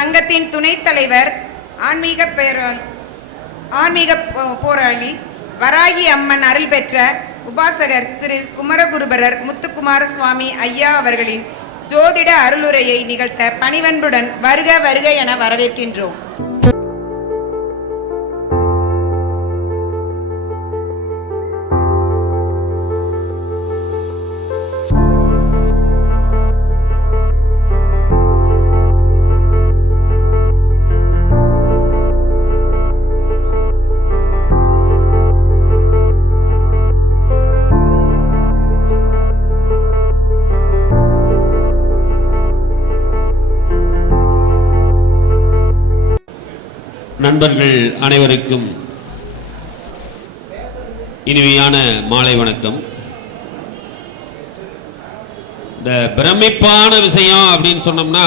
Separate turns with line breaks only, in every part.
சங்கத்தின் துணைத் தலைவர் ஆன்மீக பேரா- ஆன்மீக போ- போராளி வராகி அம்மன் அருள் பெற்ற உபாசகர் திரு குமரகுருபரர் முத்துக்குமார சுவாமி ஐயா அவர்களின் ஜோதிட அருளுரையை நிகழ்த்த பணிவன்புடன் வருக வருக என வரவேற்கின்றோம்.
நண்பர்கள் அனைவருக்கும் இனிமையான மாலை வணக்கம். இந்த பிரமிப்பான விஷயம் அப்படின்னு சொன்னோம்னா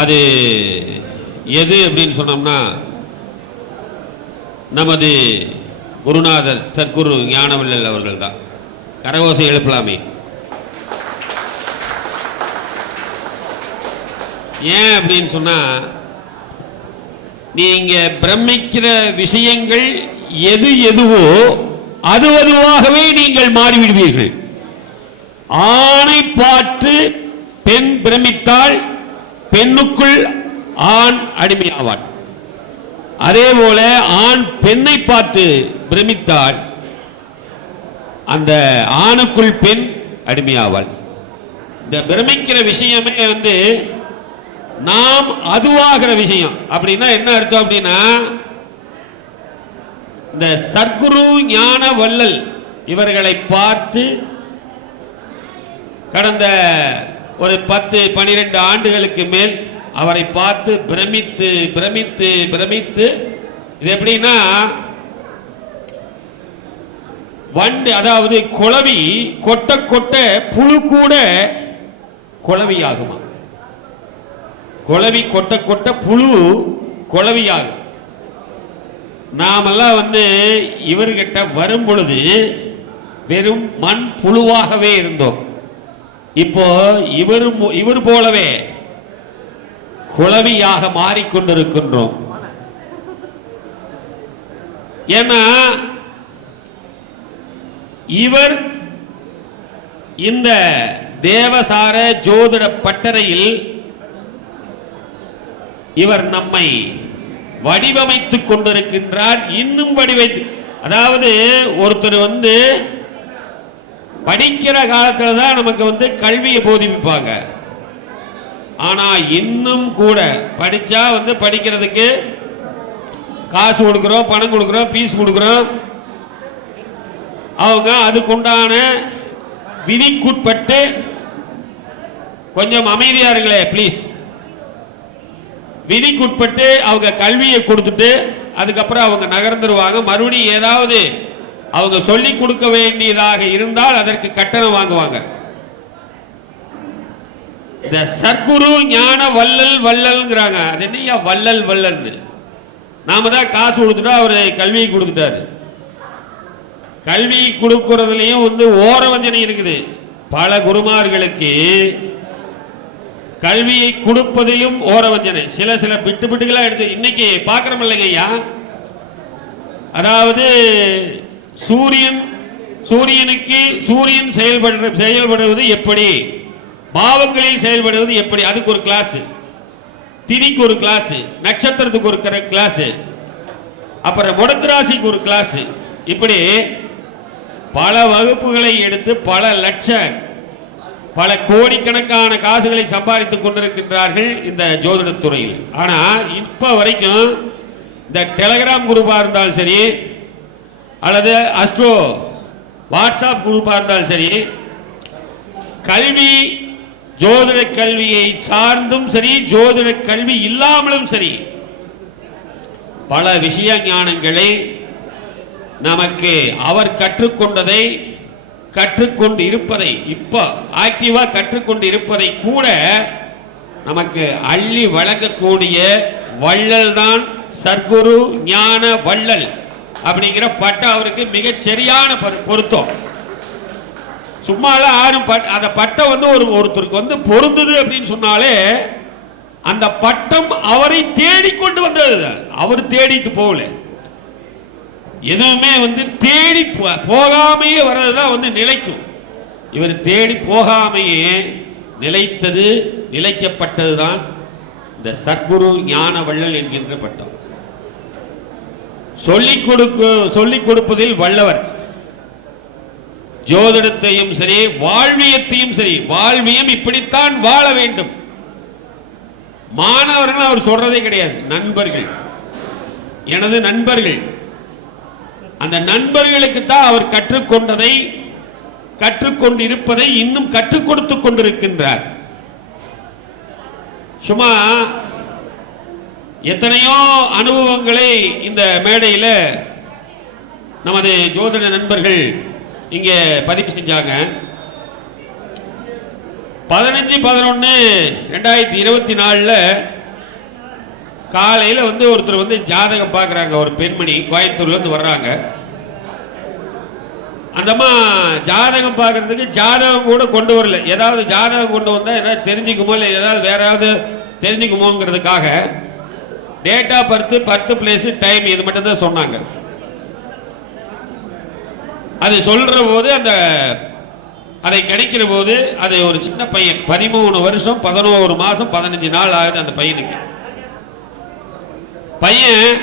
அது எது அப்படின்னு சொன்னோம்னா நமது குருநாதர் சர்க்குரு ஞானவல்லல் அவர்கள் தான் கரகோசை எழுப்பலாமே. ஏன் அப்படின்னு சொன்னா நீங்க பிரமிக்கிற விஷயங்கள் எது எதுவோ அது அதுவாகவே நீங்கள் மாறிவிடுவீர்கள். ஆணை பார்த்து பெண் பிரமித்தால் பெண்ணுக்குள் ஆண் அடிமையாவான். அதே போல ஆண் பெண்ணை பார்த்து பிரமித்தால் அந்த ஆணுக்குள் பெண் அடிமையாவாள். இந்த பிரமிக்கிற விஷயமே வந்து நாம் அதுவாகிற விஷயம். அப்படின்னா என்ன அர்த்தம் அப்படின்னா இந்த சர்க்குரு ஞான வள்ளல் இவர்களை பார்த்து கடந்த ஒரு பத்து பனிரெண்டு ஆண்டுகளுக்கு மேல் அவரை பார்த்து பிரமித்து பிரமித்து பிரமித்து இது எப்படின்னா வண்டு அதாவது குளவி கொட்ட கொட்ட புழு கூட குளவியாகுமா குழவி கொட்ட கொட்ட புழு குழவியாகும். நாமெல்லாம் வந்து இவர்கிட்ட வரும் பொழுது வெறும் மண் புழுவாகவே இருந்தோம். இப்போ இவர் இவர் போலவே குழவியாக மாறிக்கொண்டிருக்கின்றோம். ஏன்னா இவர் இந்த தேவசார ஜோதிட பட்டறையில் இவர் நம்மை வடிவமைத்துக் கொண்டிருக்கின்றார். இன்னும் வடிவைத்து அதாவது ஒருத்தர் வந்து படிக்கிற காலத்தில் தான் நமக்கு வந்து கல்வியை போதிப்பாங்க ஆனால் இன்னும் கூட படித்தா வந்து படிக்கிறதுக்கு காசு கொடுக்குறோம் பணம் கொடுக்குறோம் ஃபீஸ் கொடுக்குறோம். அவங்க அதுக்குண்டான விதிக்குட்பட்டு கொஞ்சம் அமைதியாக இருங்களே ப்ளீஸ் விதிக்குட்பட்டு அவங்க கல்வியை கொடுத்துட்டு அதுக்கப்புறம் அவங்க நகர்ந்துருவாங்க. மறுபடியும் ஏதாவது அவங்க சொல்லி கொடுக்க வேண்டியதாக இருந்தால் அதற்கு கட்டணம் வாங்குவாங்க. இந்த சர்க்குரு ஞான வள்ளல் வள்ளல்ங்கிறாங்க. அது என்னையா வள்ளல் வள்ளல்னு? நாம தான் காசு கொடுத்துட்டா அவரு கல்வியை கொடுத்துட்டாரு. கல்வி கொடுக்கறதுலயும் வந்து ஓரவஞ்சனை இருக்குது. பல குருமார்களுக்கு கல்வியை கொடுப்பதிலும் ஓரவஞ்சனை. சில சில பிட்டு பிட்டுகளாக எடுத்து இன்னைக்கு பார்க்குறோம் இல்லைங்க ஐயா? அதாவது சூரியன் சூரியனுக்கு சூரியன் செயல்படுற செயல்படுவது எப்படி? பாவங்களில் செயல்படுவது எப்படி? அதுக்கு ஒரு கிளாஸ் திதிக்கு ஒரு கிளாஸ் நட்சத்திரத்துக்கு ஒரு கிளாஸ் அப்புறம் முடக்கு ஒரு கிளாஸ் இப்படி பல வகுப்புகளை எடுத்து பல லட்ச பல கோடிக்கணக்கான காசுகளை சம்பாதித்துக் கொண்டிருக்கின்றார்கள் இந்த ஜோதிடத் துறையில். ஆனா இப்ப வரைக்கும் இந்த டெலகிராம் குரூப்பா இருந்தாலும் சரி அல்லது அஸ்ட்ரோ வாட்ஸ்அப் குரூப்பா இருந்தாலும் சரி கல்வி ஜோதிட கல்வியை சார்ந்தும் சரி ஜோதிட கல்வி இல்லாமலும் சரி பல விஷய ஞானங்களை நமக்கு அவர் கற்றுக்கொண்டதை கற்றுக்கொண்டு இருப்பதை இப்போ ஆக்டிவாக கற்றுக்கொண்டு இருப்பதை கூட நமக்கு அள்ளி வழங்கக்கூடிய வள்ளல் தான் சர்க்குரு ஞான வள்ளல் அப்படிங்கிற பட்டம் அவருக்கு மிகச் சரியான பொரு- பொருத்தம். சும்மாலாம் யாரும் பட் அந்த பட்டம் வந்து ஒரு ஒருத்தருக்கு வந்து பொருந்தது அப்படின்னு சொன்னாலே அந்த பட்டம் அவரை தேடிக்கொண்டு வந்தது அவர் தேடிட்டு போகல. எதுவுமே வந்து தேடி போகாமையே வர்றதுதான் வந்து நிலைக்கும். இவர் தேடி போகாமையே நிலைத்தது நிலைக்கப்பட்டதுதான் இந்த சத்குரு ஞான வள்ளல் என்கின்ற பட்டம். சொல்லிக் கொடுக்க சொல்லிக் கொடுப்பதில் வல்லவர். ஜோதிடத்தையும் சரி வாழ்வியத்தையும் சரி வாழ்வியம் இப்படித்தான் வாழ வேண்டும். மாணவர்கள் அவர் சொல்றதே கிடையாது நண்பர்கள். எனது நண்பர்கள் அந்த நண்பர்களுக்கு தான் அவர் கற்றுக்கொண்டதை கற்றுக்கொண்டிருப்பதை இன்னும் கற்றுக் கொடுத்துக் கொண்டிருக்கின்றார். சும்மா எத்தனையோ அனுபவங்களை இந்த மேடையில் நமது ஜோதிட நண்பர்கள் இங்கே பதிவு செஞ்சாங்க. பதினஞ்சு பதினொன்று ரெண்டாயிரத்தி இருபத்தி நாலில் காலையில் வந்து ஒருத்தர் வந்து ஜாதகம் பார்க்குறாங்க ஒரு பெண்மணி கோயம்புத்தூர்லேருந்து வர்றாங்க. அந்தம்மா ஜாதகம் பார்க்கறதுக்கு ஜாதகம் கூட கொண்டு வரல. ஏதாவது ஜாதகம் கொண்டு வந்தால் ஏதாவது தெரிஞ்சுக்குமோ இல்லை ஏதாவது வேற ஏதாவது தெரிஞ்சுக்குமோங்கிறதுக்காக டேட் ஆஃப் பர்த்து பத்து பிளேஸு டைம் இது மட்டும் தான் சொன்னாங்க. அது சொல்கிற போது அந்த அதை கிடைக்கிற போது அது ஒரு சின்ன பையன். பதிமூணு வருஷம் பதினோரு மாதம் பதினஞ்சு நாள் ஆகுது அந்த பையனுக்கு. பையன்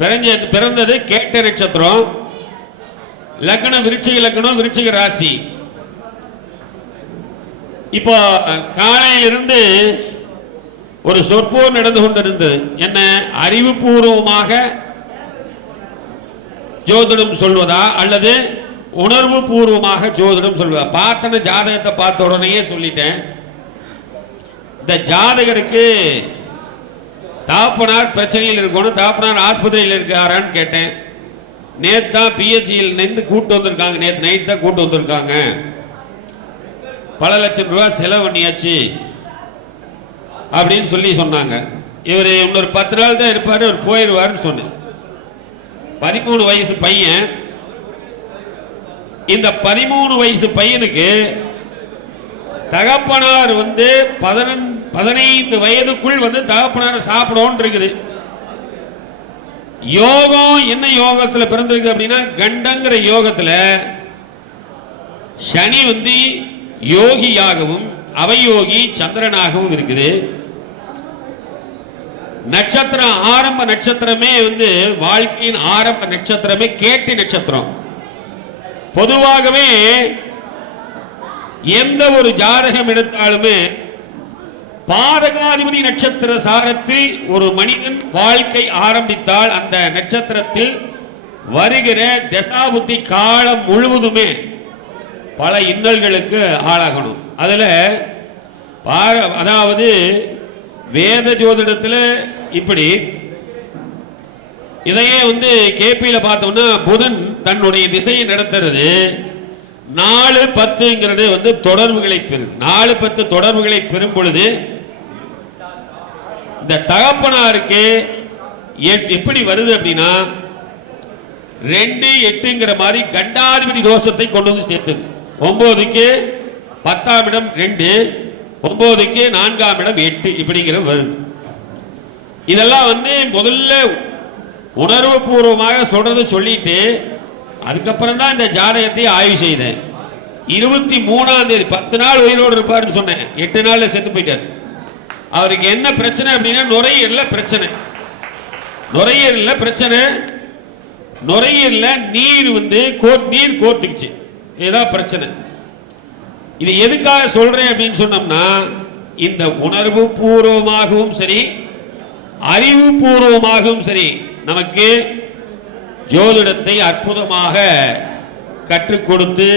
பிறஞ்ச பிறந்தது கேட்ட நட்சத்திரம். லக்னம் விருச்சிக லக்னம் விருச்சிக ராசி. இப்போ காலையிலிருந்து ஒரு சொற்போர் நடந்து கொண்டிருந்தது. என்ன அறிவுபூர்வமாக ஜோதிடம் சொல்வதா அல்லது உணர்வு பூர்வமாக ஜோதிடம் சொல்வதா? பார்த்தன ஜாதகத்தை பார்த்த உடனேயே சொல்லிட்டேன். இந்த ஜாதகருக்கு தாப்பனார் பிரச்சனையில் இருக்கணும் தாப்பனார் ஆஸ்பத்திரியில் இருக்காரான்னு கேட்டேன். நேற்று தான் பிஹெச்சியில் நின்று கூட்டு வந்திருக்காங்க நேற்று நைட் தான் கூட்டு வந்திருக்காங்க. பல லட்சம் ரூபாய் செலவு பண்ணியாச்சு அப்படின்னு சொல்லி சொன்னாங்க. இவர் இன்னொரு பத்து நாள் தான் இருப்பார் அவர் போயிடுவார்னு சொன்னேன். பதிமூணு வயசு பையன். இந்த பதிமூணு வயசு பையனுக்கு தகப்பனார் வந்து பதினஞ்சு பதினைந்து வயதுக்குள் வந்து தகப்பனார சாப்பிடோன்னு இருக்குது யோகம் என்ன யோகத்தில் பிறந்திருக்கு அப்படின்னா கண்டங்கிற யோகத்தில் சனி வந்து யோகியாகவும் அவயோகி சந்திரனாகவும் இருக்குது. நட்சத்திரம் ஆரம்ப நட்சத்திரமே வந்து வாழ்க்கையின் ஆரம்ப நட்சத்திரமே கேட்டி நட்சத்திரம். பொதுவாகவே எந்த ஒரு ஜாதகம் எடுத்தாலுமே பாதகாதிபதி நட்சத்திர சாரத்தில் ஒரு மனிதன் வாழ்க்கை ஆரம்பித்தால் அந்த நட்சத்திரத்தில் வருகிற தசாபுத்தி காலம் முழுவதுமே பல இன்னல்களுக்கு ஆளாகணும். அதில் அதாவது வேத ஜோதிடத்தில் இப்படி இதையே வந்து கேபியில் பார்த்தோம்னா புதன் தன்னுடைய திசையை நடத்துறது நாலு பத்துங்கிறது வந்து தொடர்புகளை பெறும் நாலு பத்து தொடர்புகளை பெறும் பொழுது இந்த தகப்பனாருக்கு எப்படி வருது அப்படின்னா ரெண்டு எட்டுங்கிற மாதிரி கண்டாதிபதி தோஷத்தை கொண்டு வந்து சேர்த்தது. ஒன்பதுக்கு பத்தாம் இடம் ரெண்டு ஒன்பதுக்கு நான்காம் இடம் எட்டு இப்படிங்கிற வருது. இதெல்லாம் வந்து முதல்ல உணர்வு பூர்வமாக சொல்றதை சொல்லிட்டு அதுக்கப்புறம் தான் இந்த ஜாதகத்தை ஆய்வு செய்தேன். இருபத்தி மூணாம் தேதி பத்து நாள் உயிரோடு இருப்பாருன்னு சொன்னேன். எட்டு நாள்ல செத்து போயிட்டார். அவருக்கு என்ன பிரச்சனை அப்படின்னா நுரையீரல பிரச்சனை. நுரையீரல பிரச்சனை. நுரையீரல நீர் வந்து கோர் நீர் கோர்த்துக்குச்சு. இதுதான் பிரச்சனை. இது எதுக்காக சொல்றேன் அப்படின்னு சொன்னோம்னா இந்த உணர்வு பூர்வமாகவும் சரி அறிவு பூர்வமாகவும் சரி நமக்கு ஜோதிடத்தை அற்புதமாக கற்றுக் கொடுத்து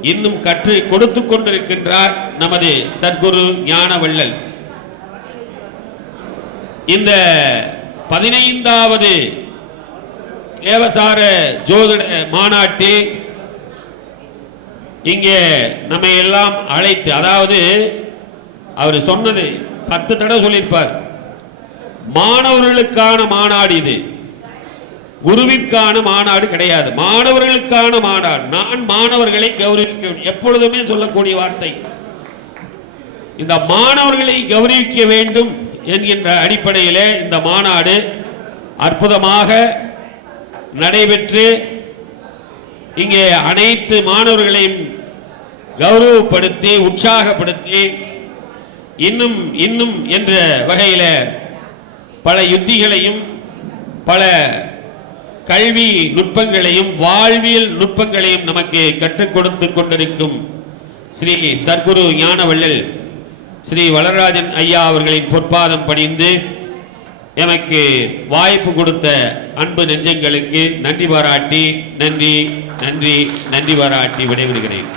இன்னும் கற்று கொடுத்து கொண்டிருக்கின்றார் நமது சத்குரு ஞானவள்ளல். இந்த பதினைந்தாவது தேவசார ஜோதிட மாநாட்டு இங்கே நம்ம எல்லாம் அழைத்து அதாவது அவர் சொன்னது பத்து தடவை சொல்லியிருப்பார். மாணவர்களுக்கான மாநாடு இது. குருவிற்கான மாநாடு கிடையாது. மாணவர்களுக்கான மாநாடு. நான் மாணவர்களை கௌரவிக்க எப்பொழுதுமே சொல்லக்கூடிய வார்த்தை. இந்த மாணவர்களை கௌரவிக்க வேண்டும். என்கின்ற அடிப்படையிலே இந்த மாநாடு அற்புதமாக நடைபெற்று இங்கே அனைத்து மாணவர்களையும் கௌரவப்படுத்தி உற்சாகப்படுத்தி இன்னும் இன்னும் என்ற வகையில் பல யுத்திகளையும் பல கல்வி நுட்பங்களையும் வாழ்வியல் நுட்பங்களையும் நமக்கு கற்றுக் கொடுத்து கொண்டிருக்கும் ஸ்ரீ சர்க்குரு ஞானவள்ளல் ஸ்ரீ வளராஜன் ஐயா அவர்களின் பொற்பாதம் பணிந்து எமக்கு வாய்ப்பு கொடுத்த அன்பு நெஞ்சங்களுக்கு நன்றி பாராட்டி நன்றி நன்றி நன்றி பாராட்டி விடைபெறுகிறேன்.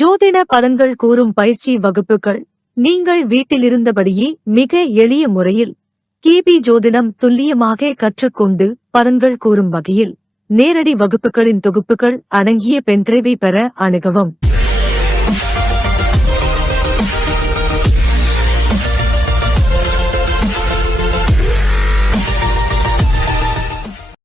ஜோதிட பலன்கள் கூறும் பயிற்சி வகுப்புகள். நீங்கள் வீட்டிலிருந்தபடியே மிக எளிய முறையில் கிபி ஜோதிடம் துல்லியமாக கற்றுக்கொண்டு பலன்கள் கூறும் வகையில் நேரடி வகுப்புகளின் தொகுப்புகள் அடங்கிய பென்டிரைவை பெற அணுகவும்.